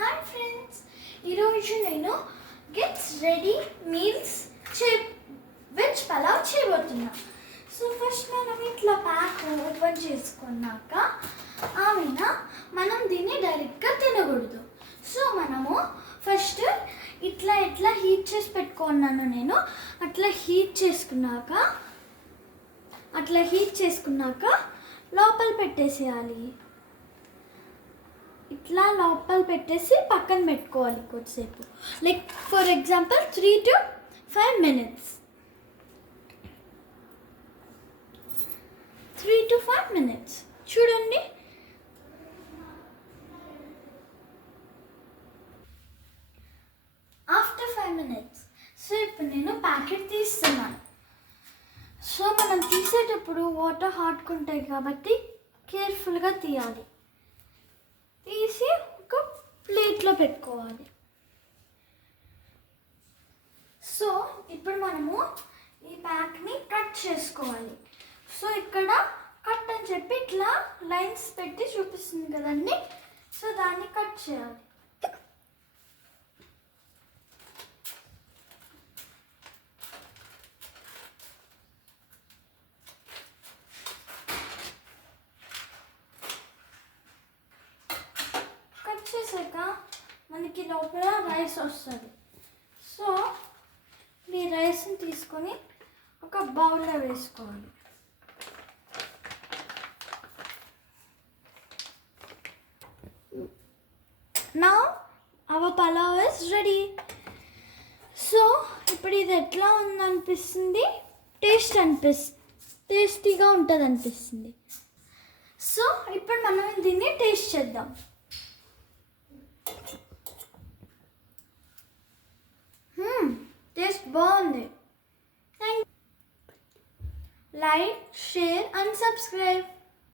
Hi friends, ఈరోజు నేను Gits ready meals veg pulao చేయబోతున్నా. సో ఫస్ట్ మనం ఇట్లా ప్యాక్ ఓపెన్ చేసుకున్నాక మనం దీన్ని డైరెక్ట్గా తినకూడదు. సో మనము ఫస్ట్ ఇట్లా హీట్ చేసి పెట్టుకున్నాను నేను. అట్లా హీట్ చేసుకున్నాక లోపల పెట్టేసేయాలి. ఇట్లా లోపల పెట్టేసి పక్కన పెట్టుకోవాలి కొద్దిసేపు, like for example 3 to 5 minutes. 3 to 5 minutes చూడండి. ఆఫ్టర్ 5 minutes సో ఇప్పుడు నేను ప్యాకెట్ తీస్తున్నాను. సో మనం తీసేటప్పుడు వాటర్ హాట్గా ఉంటాయి కాబట్టి కేర్ఫుల్గా తీయాలి. తీసి ఒక ప్లేట్లో పెట్టుకోవాలి. సో ఇప్పుడు మనము ఈ ప్యాక్ని కట్ చేసుకోవాలి. సో ఇక్కడ కట్ అని చెప్పి ఇట్లా లైన్స్ పెట్టి చూపిస్తుంది కదండి. సో దాన్ని కట్ చేయాలి. చేసాక మనకి లోపల రైస్ వస్తుంది. సో ఈ రైస్ని తీసుకొని ఒక బౌల్లో వేసుకోవాలి. Now our pulao is ready. So ఇప్పుడు ఇది ఎట్లా ఉందనిపిస్తుంది? టేస్టీగా ఉంటుంది అనిపిస్తుంది. సో ఇప్పుడు మనం దీన్ని టేస్ట్ చేద్దాం. టేస్ట్ బాగుంది. Like, share and subscribe.